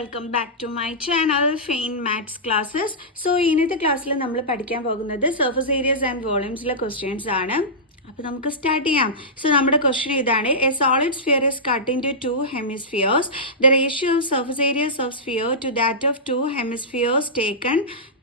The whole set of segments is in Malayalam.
Welcome back to my channel fine maths classes. So ഇന്നത്തെ ക്ലാസ്സിൽ നമ്മൾ പഠിക്കാൻ പോകുന്നത് സർഫസ് ഏരിയസ് ആൻഡ് വോളിയൂംസിലെ ക്വസ്റ്റ്യൻസ് ആണ്. അപ്പോൾ നമുക്ക് സ്റ്റാർട്ട് ചെയ്യാം. സോ നമ്മുടെ ക്വസ്റ്റ്യൻ ഇതാണ്: a solid sphere is cut into 2 hemispheres. The ratio of surface areas of sphere to that of 2 hemispheres taken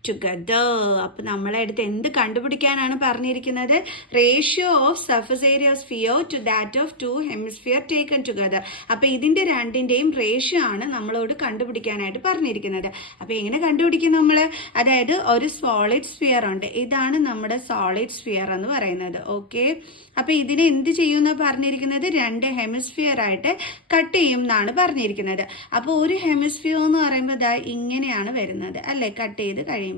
together. അപ്പം നമ്മളെ അടുത്ത് എന്ത് കണ്ടുപിടിക്കാനാണ് പറഞ്ഞിരിക്കുന്നത്? Ratio of surface area of sphere to that of 2 hemisphere taken together. അപ്പം ഇതിൻ്റെ രണ്ടിൻ്റെയും റേഷ്യോ ആണ് നമ്മളോട് കണ്ടുപിടിക്കാനായിട്ട് പറഞ്ഞിരിക്കുന്നത്. അപ്പം എങ്ങനെ കണ്ടുപിടിക്കും നമ്മൾ? അതായത് ഒരു സോളിഡ് സ്ഫിയർ ഉണ്ട്, ഇതാണ് നമ്മുടെ സോളിഡ് സ്ഫിയർ എന്ന് പറയുന്നത്. ഓക്കെ, അപ്പം ഇതിനെ എന്ത് ചെയ്യുമെന്ന് പറഞ്ഞിരിക്കുന്നത്? 2 ഹെമിസ്ഫിയർ ആയിട്ട് കട്ട് ചെയ്യും എന്നാണ് പറഞ്ഞിരിക്കുന്നത്. അപ്പോൾ ഒരു ഹെമിസ്ഫിയർ എന്ന് പറയുമ്പോൾ ഇതാ ഇങ്ങനെയാണ് വരുന്നത് അല്ലേ, കട്ട് ചെയ്ത് കഴിയുമ്പോഴും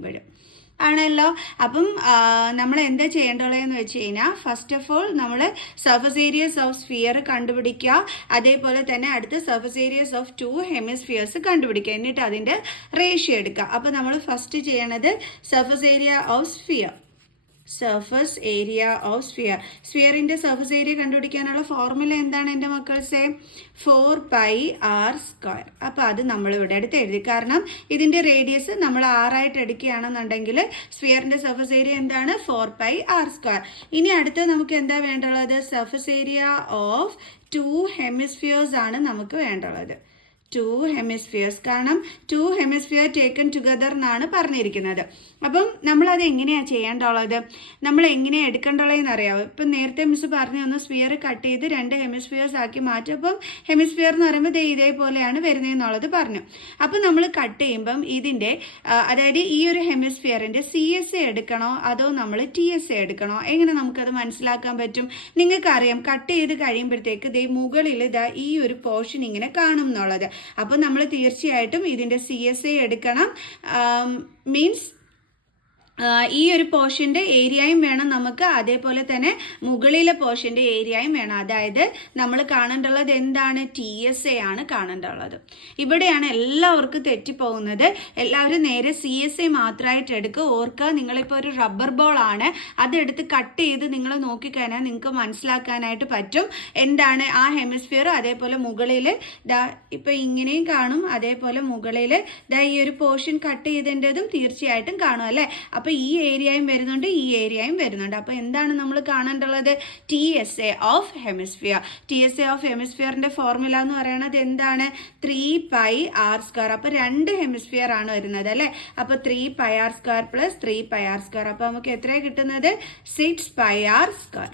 ആണല്ലോ. അപ്പം നമ്മൾ എന്താ ചെയ്യേണ്ടതെന്ന് വെച്ച് കഴിഞ്ഞാൽ, ഫസ്റ്റ് ഓഫ് ഓൾ നമ്മൾ സർഫസ് ഏരിയസ് ഓഫ് സ്ഫിയർ കണ്ടുപിടിക്കുക, അതേപോലെ തന്നെ അടുത്ത സർഫസ് ഏരിയസ് ഓഫ് 2 ഹെമിസ്ഫിയേഴ്സ് കണ്ടുപിടിക്കുക, എന്നിട്ട് അതിൻ്റെ റേഷ്യോ എടുക്കുക. അപ്പം നമ്മൾ ഫസ്റ്റ് ചെയ്യണത് surface area of sphere. Surface area of sphere, സ്ഫിയറിൻ്റെ സർഫസ് ഏരിയ കണ്ടുപിടിക്കാനുള്ള ഫോർമുല എന്താണ് എൻ്റെ മക്കൾസേ? 4πr². അപ്പോൾ അത് നമ്മളിവിടെ അടുത്ത് എഴുതി. കാരണം ഇതിൻ്റെ റേഡിയസ് നമ്മൾ 6 ആയിട്ട് എടുക്കുകയാണെന്നുണ്ടെങ്കിൽ സ്ഫിയറിൻ്റെ സർഫസ് ഏരിയ എന്താണ്? 4πr². ഇനി അടുത്ത് നമുക്ക് എന്താ വേണ്ടുള്ളത്? സർഫസ് ഏരിയ ഓഫ് 2 ഹെമിസ്ഫിയേഴ്സ് ആണ് നമുക്ക് വേണ്ടുള്ളത്. 2 ഹെമിസ്ഫിയേഴ്സ്. കാരണം 2 ഹെമിസ്ഫിയർ ടേക്കൺ ടുഗദർ എന്നാണ് പറഞ്ഞിരിക്കുന്നത്. അപ്പം നമ്മളത് എങ്ങനെയാണ് ചെയ്യേണ്ടുള്ളത്? നമ്മൾ എങ്ങനെയാണ് എടുക്കേണ്ടുള്ളതെന്ന് അറിയാമോ? ഇപ്പം നേരത്തെ മിസ് പറഞ്ഞു തന്നു, സ്ഫിയർ കട്ട് ചെയ്ത് 2 ഹെമിസ്ഫിയേഴ്സ് ആക്കി മാറ്റും. അപ്പം ഹെമിസ്ഫിയർ എന്ന് പറയുമ്പോൾ ഇതേപോലെയാണ് വരുന്നതെന്നുള്ളത് പറഞ്ഞു. അപ്പം നമ്മൾ കട്ട് ചെയ്യുമ്പം ഇതിൻ്റെ അതായത് ഈ ഒരു ഹെമിസ്ഫിയറിൻ്റെ CSA എടുക്കണോ അതോ നമ്മൾ TSA എടുക്കണോ? എങ്ങനെ നമുക്കത് മനസ്സിലാക്കാൻ പറ്റും? നിങ്ങൾക്കറിയാം, കട്ട് ചെയ്ത് കഴിയുമ്പോഴത്തേക്ക് മുകളിൽ ഈ ഒരു പോർഷൻ ഇങ്ങനെ കാണും എന്നുള്ളത്. അപ്പോൾ നമ്മൾ തീർച്ചയായിട്ടും ഇതിൻ്റെ CSA എടുക്കണം. മീൻസ് ഈ ഒരു പോർഷൻ്റെ ഏരിയയും വേണം നമുക്ക്, അതേപോലെ തന്നെ മുകളിലെ പോർഷൻ്റെ ഏരിയയും വേണം. അതായത് നമ്മൾ കാണേണ്ടുള്ളത് എന്താണ്? TSA ആണ് കാണേണ്ടുള്ളത്. ഇവിടെയാണ് എല്ലാവർക്കും തെറ്റിപ്പോകുന്നത്. എല്ലാവരും നേരെ CSA മാത്രമായിട്ട് എടുക്കുക. ഓർക്കുക, നിങ്ങളിപ്പോൾ ഒരു റബ്ബർ ബോൾ ആണ്, അതെടുത്ത് കട്ട് ചെയ്ത് നിങ്ങൾ നോക്കിക്കഴിഞ്ഞാൽ നിങ്ങൾക്ക് മനസ്സിലാക്കാനായിട്ട് പറ്റും എന്താണ് ആ ഹെമിസ്ഫിയർ. അതേപോലെ മുകളിൽ ഇപ്പോൾ ഇങ്ങനെയും കാണും, അതേപോലെ മുകളിൽ ഈ ഒരു പോർഷൻ കട്ട് ചെയ്തതിൻ്റെതും തീർച്ചയായിട്ടും കാണും അല്ലേ. അപ്പോൾ ഈ ഏരിയയും വരുന്നുണ്ട്, ഈ ഏരിയയും വരുന്നുണ്ട്. അപ്പോൾ എന്താണ് നമ്മൾ കാണേണ്ടുള്ളത്? TSA of hemisphere. TSA of ഹെമിസ്ഫിയറിൻ്റെ ഫോർമുല എന്ന് പറയുന്നത് എന്താണ്? 3πr². അപ്പോൾ 2 ഹെമിസ്ഫിയർ ആണ് വരുന്നത് അല്ലേ. അപ്പോൾ 3πr² + 3πr². അപ്പോൾ നമുക്ക് എത്രയാണ് കിട്ടുന്നത്? 6πr².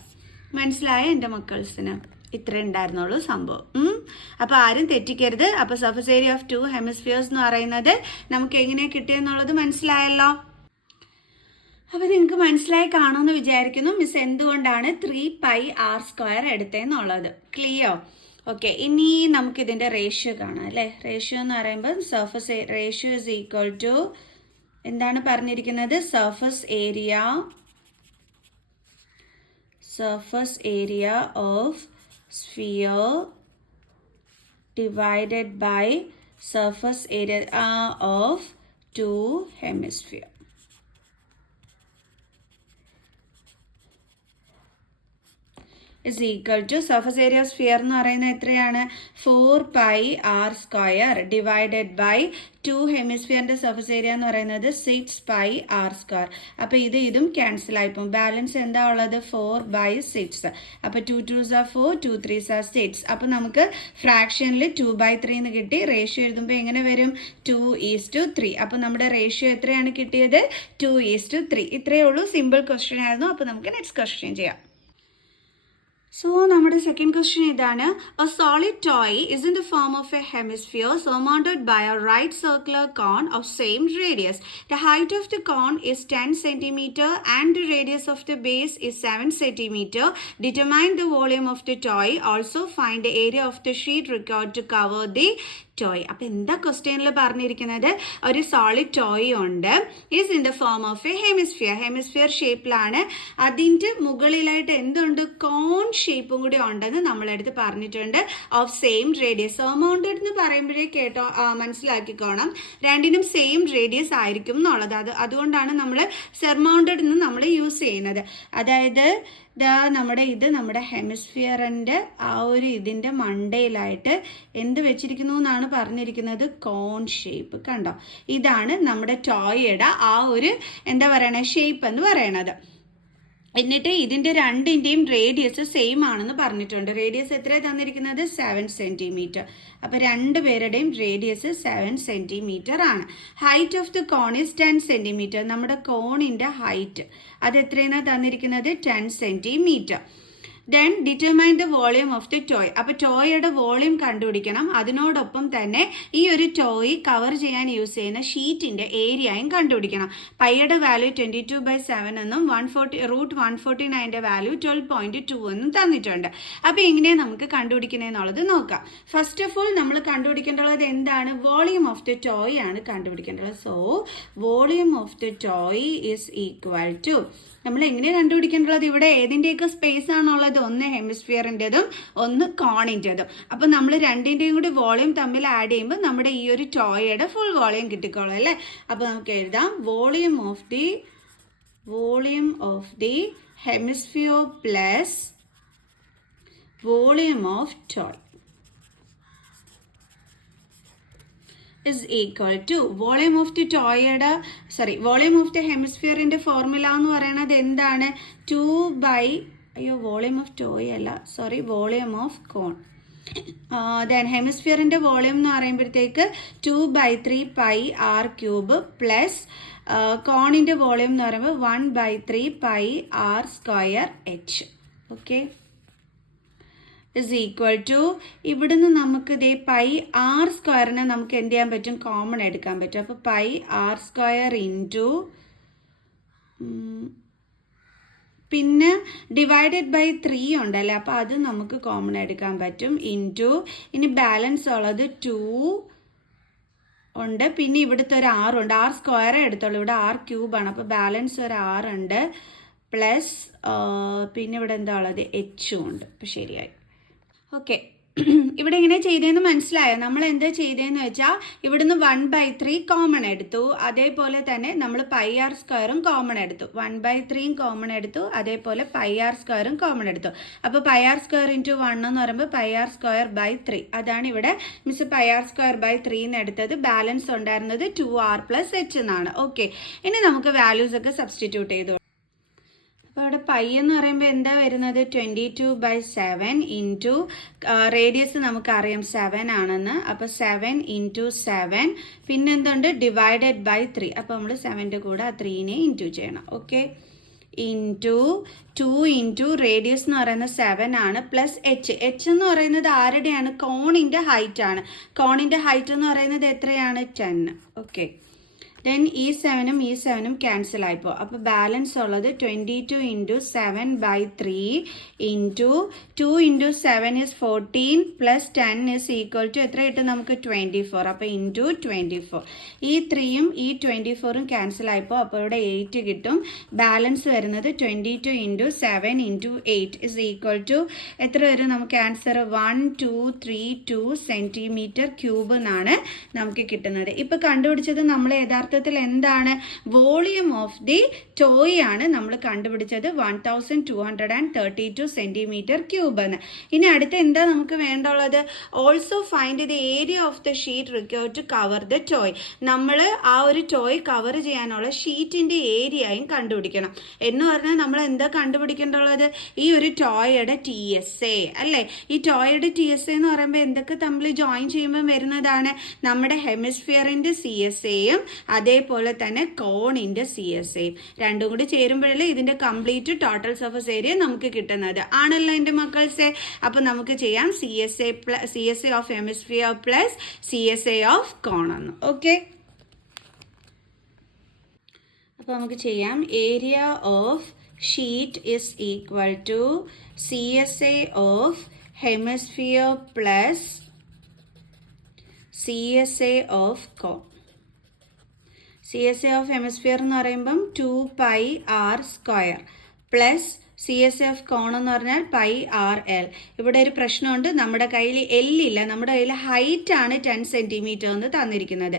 മനസ്സിലായ എൻ്റെ മക്കൾസിന്? ഇത്ര ഉണ്ടായിരുന്നുള്ളൂ സംഭവം. അപ്പോൾ ആരും തെറ്റിക്കരുത്. അപ്പോൾ സർഫസ് ഏരിയ ഓഫ് 2 ഹെമിസ്ഫിയേഴ്സ് എന്ന് പറയുന്നത് നമുക്ക് എങ്ങനെയാണ് കിട്ടിയെന്നുള്ളത് മനസ്സിലായല്ലോ. അപ്പോൾ നിങ്ങൾക്ക് മനസ്സിലായി കാണുമെന്ന് വിചാരിക്കുന്നു മിസ് എന്തുകൊണ്ടാണ് 3πr² എടുത്തതെന്നുള്ളത്. ക്ലിയർ? ഓക്കെ, ഇനി നമുക്കിതിൻ്റെ റേഷ്യോ കാണാം അല്ലേ. റേഷ്യോ എന്ന് പറയുമ്പോൾ surface ratio is equal to എന്താണ് പറഞ്ഞിരിക്കുന്നത്? Surface area of sphere divided by സർഫസ് ഏരിയ ഓഫ് 2 hemisphere. is equal to surface area of sphere എന്ന് പറയുന്നത് എത്രയാണ്? 4πr² ഡിവൈഡഡ് ബൈ 2 ഹെമിസ്ഫിയറിൻ്റെ സർഫസ് ഏരിയ എന്ന് പറയുന്നത് 6πr². അപ്പോൾ ഇതും ക്യാൻസൽ ആയിപ്പോൾ ബാലൻസ് എന്താ ഉള്ളത്? 4/6. അപ്പോൾ 2 2s are 4, 2 3s are 6. അപ്പോൾ നമുക്ക് ഫ്രാക്ഷനിൽ 2/3 എന്ന് കിട്ടി. റേഷ്യോ എഴുതുമ്പോൾ എങ്ങനെ വരും? 2:3. അപ്പോൾ നമ്മുടെ റേഷ്യോ എത്രയാണ് കിട്ടിയത്? 2:3. ഇത്രയേ ഉള്ളൂ. സിമ്പിൾ ക്വസ്റ്റ്യൻ ആയിരുന്നു. അപ്പോൾ നമുക്ക് നെക്സ്റ്റ് ക്വസ്റ്റ്യൻ ചെയ്യാം. So, നമ്മുടെ സെക്കൻഡ് ക്വസ്റ്റ്യൻ ഇതാണ്: A solid toy is in the form of a hemisphere surmounted by a right circular cone of same radius. The height of the cone is 10 cm and the radius of the base is 7 cm. Determine the volume of the toy. Also find the area of the sheet required to cover the toy. അപ്പോൾ എന്താ ക്വസ്റ്റ്യനിൽ പറഞ്ഞിരിക്കുന്നത്? ഒരു സോളിഡ് ടോയ് ഉണ്ട്, is in the form of A hemisphere ഷേപ്പിലാണ്. അതിൻ്റെ മുകളിലായിട്ട് എന്തുണ്ട്? കോൺ ഷേപ്പും കൂടി ഉണ്ടെന്ന് നമ്മളെടുത്ത് പറഞ്ഞിട്ടുണ്ട്. Of same radius. സർമൗണ്ടഡ് എന്ന് പറയുമ്പോഴേ മനസ്സിലാക്കിക്കോണം, രണ്ടിനും സെയിം റേഡിയസ് ആയിരിക്കും എന്നുള്ളത്. അതുകൊണ്ടാണ് നമ്മൾ സർമൗണ്ടഡ് എന്ന് നമ്മൾ യൂസ് ചെയ്യുന്നത്. അതായത് നമ്മുടെ ഹെമിസ്ഫിയറിൻ്റെ ആ ഒരു ഇതിൻ്റെ മണ്ടയിലായിട്ട് എന്ത് വെച്ചിരിക്കുന്നു എന്നാണ് പറഞ്ഞിരിക്കുന്നത്, കോൺ ഷേപ്പ്. കണ്ടോ, ഇതാണ് നമ്മുടെ ടോയുടെ ആ ഒരു എന്താ പറയണേ ഷേപ്പ് എന്ന് പറയണത്. എന്നിട്ട് ഇതിൻ്റെ രണ്ടിൻ്റെയും റേഡിയസ് സെയിം ആണെന്ന് പറഞ്ഞിട്ടുണ്ട്. റേഡിയസ് എത്രയാണ് തന്നിരിക്കുന്നത്, 7 സെൻറ്റിമീറ്റർ. അപ്പോൾ രണ്ടുപേരുടെയും റേഡിയസ് 7 സെൻറ്റിമീറ്റർ ആണ്. Height of the cone is 10 centimetre. നമ്മുടെ കോണിൻ്റെ ഹൈറ്റ് അത് എത്രയാണ് തന്നിരിക്കുന്നത്, 10 centimetre. Then determine the volume of the toy. അപ്പോൾ ടോയുടെ വോളിയം കണ്ടുപിടിക്കണം. അതിനോടൊപ്പം തന്നെ ഈ ഒരു ടോയ് കവർ ചെയ്യാൻ യൂസ് ചെയ്യുന്ന ഷീറ്റിൻ്റെ ഏരിയയും കണ്ടുപിടിക്കണം. പൈയുടെ വാല്യൂ 22/7 എന്നും √149 വാല്യൂ 12.2 എന്നും തന്നിട്ടുണ്ട്. അപ്പോൾ എങ്ങനെയാണ് നമുക്ക് കണ്ടുപിടിക്കണമെന്നുള്ളത് നോക്കാം. ഫസ്റ്റ് ഓഫ് ഓൾ നമ്മൾ കണ്ടുപിടിക്കേണ്ടത് എന്താണ്, വോളിയം ഓഫ് ദി ടോയ് ആണ് കണ്ടുപിടിക്കേണ്ടത്. So volume of the toy is equal to, നമ്മൾ എങ്ങനെയാണ് കണ്ടുപിടിക്കേണ്ടത്, ഇവിടെ ഏതിൻ്റെയൊക്കെ സ്പേസ് ആണുള്ളത്, ഒന്ന് ഹെമിസ്ഫിയറിൻ്റെതും ഒന്ന് കോണിൻ്റെതും. അപ്പോൾ നമ്മൾ രണ്ടിൻ്റെയും കൂടി വോളിയം തമ്മിൽ ആഡ് ചെയ്യുമ്പോൾ നമ്മുടെ ഈ ഒരു ടോയുടെ ഫുൾ വോളിയം കിട്ടിക്കോളും അല്ലേ. അപ്പോൾ നമുക്ക് എഴുതാം volume of the hemisphere plus volume of toy is equal to volume of the ടോയുടെ വോളിയം ഓഫ് ദി ഹെമിസ്ഫിയറിൻ്റെ ഫോർമുല എന്ന് പറയുന്നത് എന്താണ്, 2 വോളിയം ഓഫ് ടോയ് അല്ല, വോളിയം ഓഫ് കോൺ. ദെൻ ഹെമിസ്ഫിയറിൻ്റെ വോളിയം എന്ന് പറയുമ്പോഴത്തേക്ക് 2/3 പൈ ആർ ക്യൂബ് പ്ലസ് കോണിൻ്റെ വോളിയം എന്ന് പറയുമ്പോൾ 1/3 pi r square h. Okay, is equal to, ഇവിടുന്ന് നമുക്ക് ഇതേ പൈ ആർ സ്ക്വയറിനെ നമുക്ക് എന്ത് ചെയ്യാൻ പറ്റും, കോമൺ എടുക്കാൻ പറ്റും. അപ്പോൾ പൈ ആർ സ്ക്വയർ ഇൻറ്റു പിന്നെ ഡിവൈഡഡ് ബൈ 3 ഉണ്ടല്ലേ, അപ്പോൾ അത് നമുക്ക് കോമൺ എടുക്കാൻ പറ്റും. ഇൻറ്റു ഇനി ബാലൻസ് ഉള്ളത് 2 ഉണ്ട്. പിന്നെ ഇവിടുത്തെ ഒരു ആർ ഉണ്ട്, ആർ സ്ക്വയറേ എടുത്തോളൂ, ഇവിടെ ആർ ക്യൂബാണ്. അപ്പോൾ ബാലൻസ് ഒരു 6 ഉണ്ട് പ്ലസ് പിന്നെ ഇവിടെ എന്താ ഉള്ളത്, എച്ചും ഉണ്ട്. അപ്പോൾ ശരിയായി. ഓക്കെ, ഇവിടെ ഇങ്ങനെ ചെയ്തതെന്ന് മനസ്സിലായോ? നമ്മൾ എന്താ ചെയ്തതെന്ന് വെച്ചാൽ ഇവിടുന്ന് 1/3 കോമൺ എടുത്തു, അതേപോലെ തന്നെ നമ്മൾ പൈ ആർ സ്ക്വയറും കോമൺ എടുത്തു, 1/3 കോമൺ എടുത്തു, അതേപോലെ പൈ ആർ സ്ക്വയറും കോമൺ എടുത്തു. അപ്പോൾ പൈ ആർ സ്ക്വയർ ഇൻറ്റു 1 എന്ന് പറയുമ്പോൾ പൈ ആർ സ്ക്വയർ ബൈ 3. അതാണ് ഇവിടെ മിസ് പൈ ആർ സ്ക്വയർ ബൈ 3 എന്ന് എടുത്തത്. ബാലൻസ് ഉണ്ടായിരുന്നത് 2r പ്ലസ് എച്ച് എന്നാണ്. ഓക്കെ, ഇനി നമുക്ക് വാല്യൂസ് ഒക്കെ സബ്സ്റ്റിറ്റ്യൂട്ട് ചെയ്തു. അപ്പോൾ അവിടെ പൈ എന്ന് പറയുമ്പോൾ എന്താ വരുന്നത്, 22/7 ഇൻറ്റു റേഡിയസ് നമുക്കറിയാം 7 ആണെന്ന്. അപ്പോൾ 7 ഇൻറ്റു 7 പിന്നെന്തുണ്ട്, ഡിവൈഡഡ് ബൈ 3. അപ്പോൾ നമ്മൾ 7ൻ്റെ കൂടെ ആ 3നെ ഇൻറ്റു ചെയ്യണം. ഓക്കെ, ഇൻറ്റു 2 ഇൻറ്റു റേഡിയസ് എന്ന് പറയുന്നത് 7 ആണ് പ്ലസ് എച്ച്. എച്ച് എന്ന് പറയുന്നത് ആരുടെയാണ്, കോണിൻ്റെ ഹൈറ്റ് ആണ്. കോണിൻ്റെ ഹൈറ്റ് എന്ന് പറയുന്നത് എത്രയാണ്, 10. ഓക്കെ, ദെൻ ഈ 7ഉം ഈ 7ഉം ക്യാൻസൽ ആയിപ്പോൾ. അപ്പോൾ ബാലൻസ് ഉള്ളത് 22 into 7/3 into 2 into 7 is 14 plus 10 is equal to എത്ര കിട്ടും നമുക്ക്, 24. അപ്പോൾ ഇൻറ്റു 24. ഈ 3ഉം ഈ 24ഉം ക്യാൻസൽ ആയിപ്പോൾ, അപ്പോൾ ഇവിടെ 8 കിട്ടും. ബാലൻസ് വരുന്നത് 22 into 7 into 8 is equal to എത്ര വരും നമുക്ക് ആൻസർ, 1232 സെൻറ്റിമീറ്റർ ക്യൂബ് എന്നാണ് നമുക്ക് കിട്ടുന്നത്. ഇപ്പോൾ കണ്ടുപിടിച്ചത് നമ്മൾ യഥാർത്ഥ എന്താണ്, വോളിയം ഓഫ് ദി ടോയ് ആണ് നമ്മൾ കണ്ടുപിടിച്ചത്, 1232 സെൻറ്റിമീറ്റർ ക്യൂബ് എന്ന്. ഇനി അടുത്ത എന്താ നമുക്ക് വേണ്ടുള്ളത്, also find the area of the sheet required to cover the toy. നമ്മൾ ആ ഒരു ടോയ് കവർ ചെയ്യാനുള്ള ഷീറ്റിൻ്റെ ഏരിയയും കണ്ടുപിടിക്കണം. എന്ന് പറഞ്ഞാൽ നമ്മൾ എന്താ കണ്ടുപിടിക്കേണ്ടുള്ളത്, ഈ ഒരു ടോയുടെ TSA അല്ലേ. ഈ ടോയുടെ TSA എന്ന് പറയുമ്പോൾ എന്തൊക്കെ തമ്മിൽ ജോയിൻ ചെയ്യുമ്പോൾ വരുന്നതാണ്, നമ്മുടെ ഹെമിസ്ഫിയറിൻ്റെ CSAയും അതേപോലെ തന്നെ കോണിൻ്റെ CSAയും രണ്ടും കൂടി ചേരുമ്പോഴല്ലേ ഇതിൻ്റെ കംപ്ലീറ്റ് ടോട്ടൽ സർഫസ് ഏരിയ നമുക്ക് കിട്ടുന്നത് ആണല്ലോ എൻ്റെ മക്കൾസെ. അപ്പോൾ നമുക്ക് ചെയ്യാം CSA of hemisphere plus CSA of cone എന്ന്. ഓക്കെ, അപ്പോൾ നമുക്ക് ചെയ്യാം area of sheet is equal to CSA of hemisphere plus CSA of cone. CSA of hemisphere എന്ന് പറയുമ്പം 2πr² പ്ലസ് CSF കോൺ എന്ന് പറഞ്ഞാൽ പൈ ആർ എൽ. ഇവിടെ ഒരു പ്രശ്നമുണ്ട്, നമ്മുടെ കയ്യിൽ L ഇല്ല. നമ്മുടെ കയ്യിൽ ഹൈറ്റ് ആണ് 10 സെന്റിമീറ്റർ എന്ന് തന്നിരിക്കുന്നത്,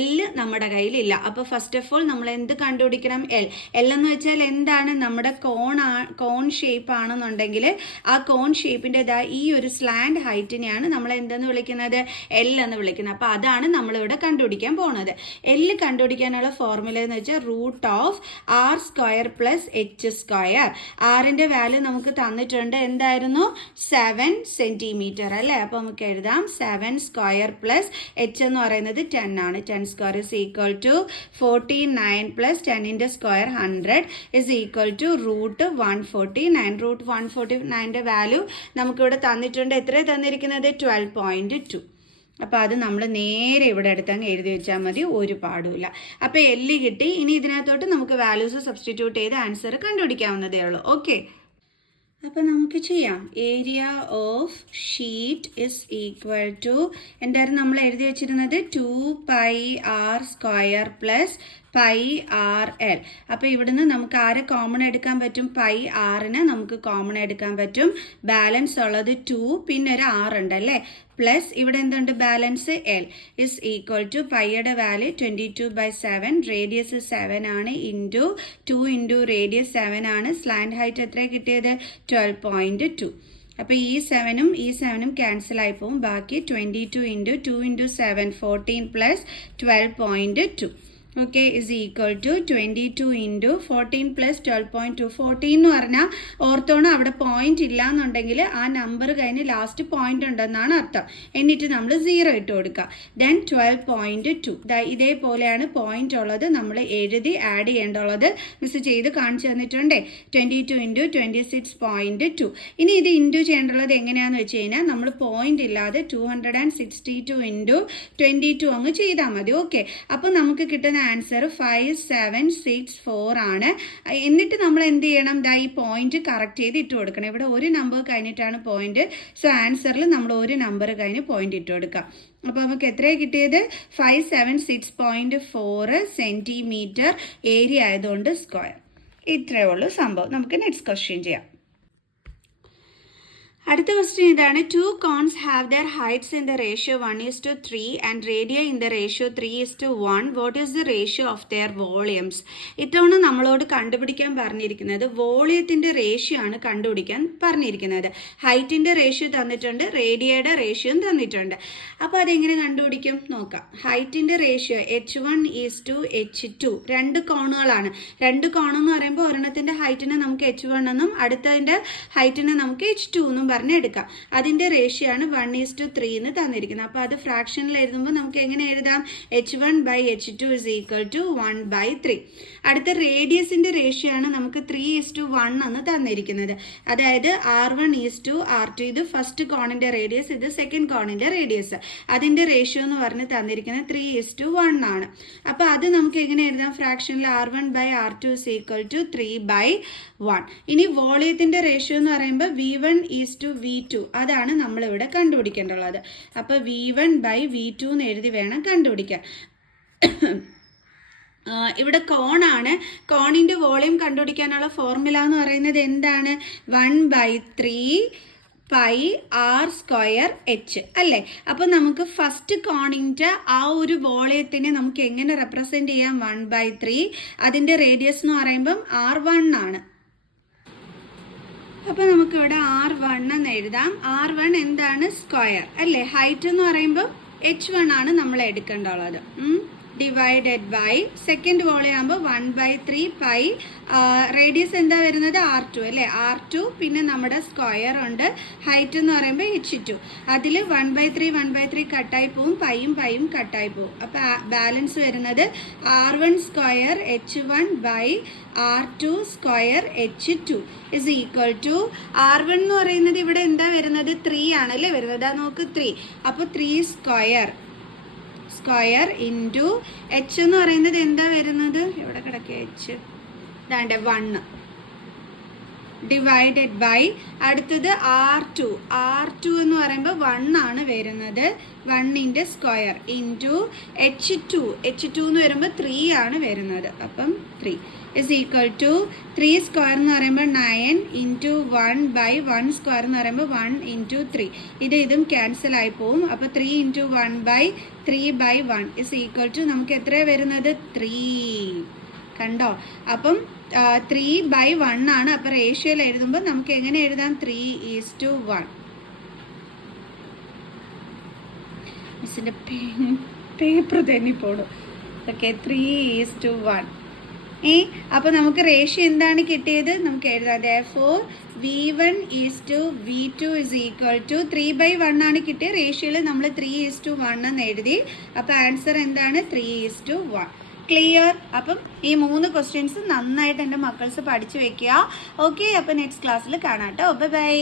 L നമ്മുടെ കയ്യിലില്ല. അപ്പോൾ ഫസ്റ്റ് ഓഫ് ഓൾ നമ്മൾ എന്ത് കണ്ടുപിടിക്കണം? L എന്ന് വെച്ചാൽ എന്താണ്? നമ്മുടെ കോൺ ഷേപ്പ് ആണെന്നുണ്ടെങ്കിൽ ആ കോൺ ഷേപ്പിൻ്റെ ഈ ഒരു സ്ലാൻഡ് ഹൈറ്റിനെയാണ് നമ്മൾ എന്തെന്ന് വിളിക്കുന്നത്? L എന്ന് വിളിക്കുന്നത്. അപ്പോൾ അതാണ് നമ്മളിവിടെ കണ്ടുപിടിക്കാൻ പോകുന്നത്. L കണ്ടുപിടിക്കാനുള്ള ഫോർമുല എന്ന് വെച്ചാൽ √r² + h². ആറിൻ്റെ വാല്യൂ നമുക്ക് തന്നിട്ടുണ്ട്, എന്തായിരുന്നു? 7 സെന്റിമീറ്റർ അല്ലേ? അപ്പോൾ നമുക്ക് എഴുതാം 7² + h എന്ന് പറയുന്നത് 10 ആണ്. 10² = 49 + 10 × 100 = √149. √149ൻ്റെ വാല്യൂ നമുക്കിവിടെ തന്നിട്ടുണ്ട്. എത്ര തന്നിരിക്കുന്നത്? 12.2. അപ്പോൾ അത് നമ്മൾ നേരെ ഇവിടെ അടുത്തങ്ങ് എഴുതി വെച്ചാൽ മതി, ഒരു പാടുമില്ല. അപ്പോൾ L കിട്ടി. ഇനി ഇതിനകത്തോട്ട് നമുക്ക് വാല്യൂസ് സബ്സ്റ്റിറ്റ്യൂട്ട് ചെയ്ത് ആൻസർ കണ്ടുപിടിക്കാവുന്നതേ ഉള്ളൂ. ഓക്കെ, അപ്പോൾ നമുക്ക് ചെയ്യാം. Area of sheet is equal to എന്തായിരുന്നു നമ്മൾ എഴുതി വെച്ചിരുന്നത്? 2πr² + πrl. അപ്പോൾ ഇവിടുന്ന് നമുക്ക് ആരെ കോമൺ എടുക്കാൻ പറ്റും? πrനെ നമുക്ക് കോമൺ എടുക്കാൻ പറ്റും. ബാലൻസ് ഉള്ളത് 2, പിന്നെ ഒരു r ഉണ്ടല്ലേ, പ്ലസ് ഇവിടെ എന്തുണ്ട്? Balance L is equal to പൈയുടെ വാല്യൂ 22/7, റേഡിയസ് 7 ആണ്, ഇൻറ്റു 2 × റേഡിയസ് 7 ആണ്. സ്ലാൻഡ് ഹൈറ്റ് എത്ര കിട്ടിയത്? 12.2. അപ്പോൾ ഈ 7ഉം ഈ 7ഉം ക്യാൻസൽ ആയി പോകും. ബാക്കി 22 × 2 × 7 14 + 12.2. Okay, is equal to 22 × 14 + 12.2. 14 എന്ന് പറഞ്ഞാൽ ഓർത്തോണം, അവിടെ പോയിന്റ് ഇല്ല എന്നുണ്ടെങ്കിൽ ആ നമ്പർ കഴിഞ്ഞ് ലാസ്റ്റ് പോയിന്റ് ഉണ്ടെന്നാണ് അർത്ഥം. എന്നിട്ട് നമ്മൾ 0 ഇട്ട് കൊടുക്കുക. ദെൻ 12.2. ഇതേപോലെയാണ് പോയിന്റ് ഉള്ളത്, നമ്മൾ എഴുതി ആഡ് ചെയ്യേണ്ടുള്ളത്. മിസ് ചെയ്ത് കാണിച്ചു തന്നിട്ടുണ്ടേ. 22 × 26.2. ഇനി ഇത് ഇൻറ്റു ചെയ്യേണ്ടുള്ളത് എങ്ങനെയാണെന്ന് വെച്ച് കഴിഞ്ഞാൽ നമ്മൾ പോയിന്റ് ഇല്ലാതെ 262 × 22 അങ്ങ് ചെയ്താൽ മതി. ഓക്കെ, അപ്പോൾ നമുക്ക് കിട്ടുന്ന ആൻസർ 5764 ആണ്. എന്നിട്ട് നമ്മൾ എന്ത് ചെയ്യണം? ഈ പോയിന്റ് കറക്റ്റ് ചെയ്ത് ഇട്ട് കൊടുക്കണം. ഇവിടെ ഒരു നമ്പർ കഴിഞ്ഞിട്ടാണ് പോയിന്റ്, സോ ആൻസറിൽ നമ്മൾ ഒരു നമ്പർ കഴിഞ്ഞ് പോയിന്റ് ഇട്ട് കൊടുക്കാം. അപ്പോൾ നമുക്ക് എത്രയാണ് കിട്ടിയത്? 576.4 സെന്റിമീറ്റർ ഏരിയ ആയതുകൊണ്ട് സ്ക്വയർ. ഇത്രയേ ഉള്ളൂ സംഭവം. നമുക്ക് നെക്സ്റ്റ് ക്വസ്റ്റ്യൻ ചെയ്യാം. അടുത്ത ക്വസ്റ്റ്യൻ ഇതാണ്. 2 cones have their heights in the ratio 1:3 and radii in the ratio 3:1. What is the ratio of their volumes? ഇത്തവണ നമ്മളോട് കണ്ടുപിടിക്കാൻ പറഞ്ഞിരിക്കുന്നത് വോളിയത്തിൻ്റെ റേഷ്യോ ആണ് കണ്ടുപിടിക്കാൻ പറഞ്ഞിരിക്കുന്നത്. ഹൈറ്റിൻ്റെ റേഷ്യോ തന്നിട്ടുണ്ട്, റേഡിയയുടെ റേഷ്യോയും തന്നിട്ടുണ്ട്. അപ്പോൾ അതെങ്ങനെ കണ്ടുപിടിക്കും നോക്കാം. ഹൈറ്റിൻ്റെ റേഷ്യോ h1:h2. രണ്ട് കോണുകളാണ്. രണ്ട് കോണെന്ന് പറയുമ്പോൾ ഒരെണ്ണത്തിൻ്റെ ഹൈറ്റിനെ നമുക്ക് h1 എന്നും അടുത്തതിൻ്റെ ഹൈറ്റിനെ നമുക്ക് h2 എന്നും പറഞ്ഞെടുക്കാം. അതിൻ്റെ റേഷ്യോ ആണ് 1:3 എന്ന് തന്നിരിക്കുന്നത്. അപ്പോൾ അത് ഫ്രാക്ഷനിൽ എഴുതുമ്പോൾ നമുക്ക് എങ്ങനെ എഴുതാം? h1/h2 = 1/3. അടുത്ത റേഡിയസിൻ്റെ റേഷ്യോ ആണ് നമുക്ക് 3:1 എന്ന് തന്നിരിക്കുന്നത്. അതായത് r1:r2. ഇത് ഫസ്റ്റ് കോണിൻ്റെ റേഡിയസ്, ഇത് സെക്കൻഡ് കോണിൻ്റെ റേഡിയസ്. അതിൻ്റെ റേഷ്യോ എന്ന് പറഞ്ഞ് തന്നിരിക്കുന്നത് 3:1 ആണ്. അപ്പോൾ അത് നമുക്ക് എങ്ങനെ എഴുതാം? ഫ്രാക്ഷനിൽ r1/r2 = 3/1. ഇനി വോളിയത്തിൻ്റെ റേഷ്യോ എന്ന് പറയുമ്പോൾ v1:v2. അതാണ് നമ്മളിവിടെ കണ്ടുപിടിക്കേണ്ടുള്ളത്. അപ്പോൾ v1/v2 എന്ന് എഴുതി വേണം കണ്ടുപിടിക്കാൻ. ഇവിടെ കോണാണ്. കോണിൻ്റെ വോളിയം കണ്ടുപിടിക്കാനുള്ള ഫോർമുല എന്ന് പറയുന്നത് എന്താണ്? 1/3 πr²h അല്ലേ? അപ്പോൾ നമുക്ക് ഫസ്റ്റ് കോണിൻ്റെ ആ ഒരു വോളിയത്തിനെ നമുക്ക് എങ്ങനെ റെപ്രസെൻറ്റ് ചെയ്യാം? 1/3. അതിൻ്റെ റേഡിയസ് എന്ന് പറയുമ്പം r1 ആണ്. അപ്പോൾ നമുക്കിവിടെ r1 എന്ന് എഴുതാം. r1 എന്താണ്? സ്ക്വയർ അല്ലേ? ഹൈറ്റ് എന്ന് പറയുമ്പോൾ h1 ആണ് നമ്മൾ എടുക്കേണ്ടുള്ളത്. ഡിവൈഡഡ് ബൈ സെക്കൻഡ് വോളിയം ആകുമ്പോൾ 1/3 പൈ. റേഡിയസ് എന്താ വരുന്നത്? r2 അല്ലേ? r2 പിന്നെ നമ്മുടെ സ്ക്വയർ ഉണ്ട്. ഹൈറ്റ് എന്ന് പറയുമ്പോൾ h2. അതിൽ 1/3 കട്ടായി പോവും, പൈയും കട്ടായി പോവും. അപ്പോൾ ബാലൻസ് വരുന്നത് r1² h1/r2² h2 is equal to r1 എന്ന് പറയുന്നത് ഇവിടെ എന്താ വരുന്നത്? 3 ആണല്ലേ വരുന്നത്. അതാ നോക്ക് 3. അപ്പോൾ 3² ഇൻറ്റു h എന്ന് പറയുന്നത് എന്താ വരുന്നത്? എവിടെ കിടക്കുക h? ദാണ്ടെ 1. ഡിവൈഡഡ് ബൈ അടുത്തത് R2 എന്ന് പറയുമ്പോൾ 1 ആണ് വരുന്നത്, 1 സ്ക്വയർ ഇൻറ്റു H2 എന്ന് വരുമ്പോൾ 3 ആണ് വരുന്നത്, അപ്പം 3 ഇസ് ഈക്വൽ ടു 3 സ്ക്വയർ എന്ന് പറയുമ്പോൾ 9 ഇൻറ്റു 1/1 സ്ക്വയർ എന്ന് പറയുമ്പോൾ 1 ഇൻറ്റു 3, ഇതും ക്യാൻസൽ ആയി പോവും. അപ്പോൾ 3 ഇൻറ്റു 1/3/1 ഇസ് ഈക്വൽ ടു നമുക്ക് എത്രയാണ് വരുന്നത് 3. കണ്ടോ? അപ്പം 3/1 ആണ്. അപ്പോൾ റേഷ്യോയിൽ എഴുതുമ്പോൾ നമുക്ക് എങ്ങനെ എഴുതാം 3:1. മിസ്സിൻ്റെ പേപ്പർ തന്നെ പോടും. ഓക്കെ, 3:1. അപ്പോൾ നമുക്ക് റേഷ്യോ എന്താണ് കിട്ടിയത്? നമുക്ക് എഴുതാം therefore V1:V2 is equal to 3/1 ആണ് കിട്ടിയ റേഷ്യോയിൽ നമ്മൾ 3:1 എന്ന് എഴുതി. അപ്പോൾ ആൻസർ എന്താണ് 3:1. ക്ലിയർ? അപ്പം ഈ 3 ക്വസ്റ്റ്യൻസ് നന്നായിട്ട് എൻ്റെ മക്കൾസ് പഠിച്ചു വെക്കുക. ഓക്കെ, അപ്പോൾ നെക്സ്റ്റ് ക്ലാസ്സിൽ കാണാം കേട്ടോ. ബൈ.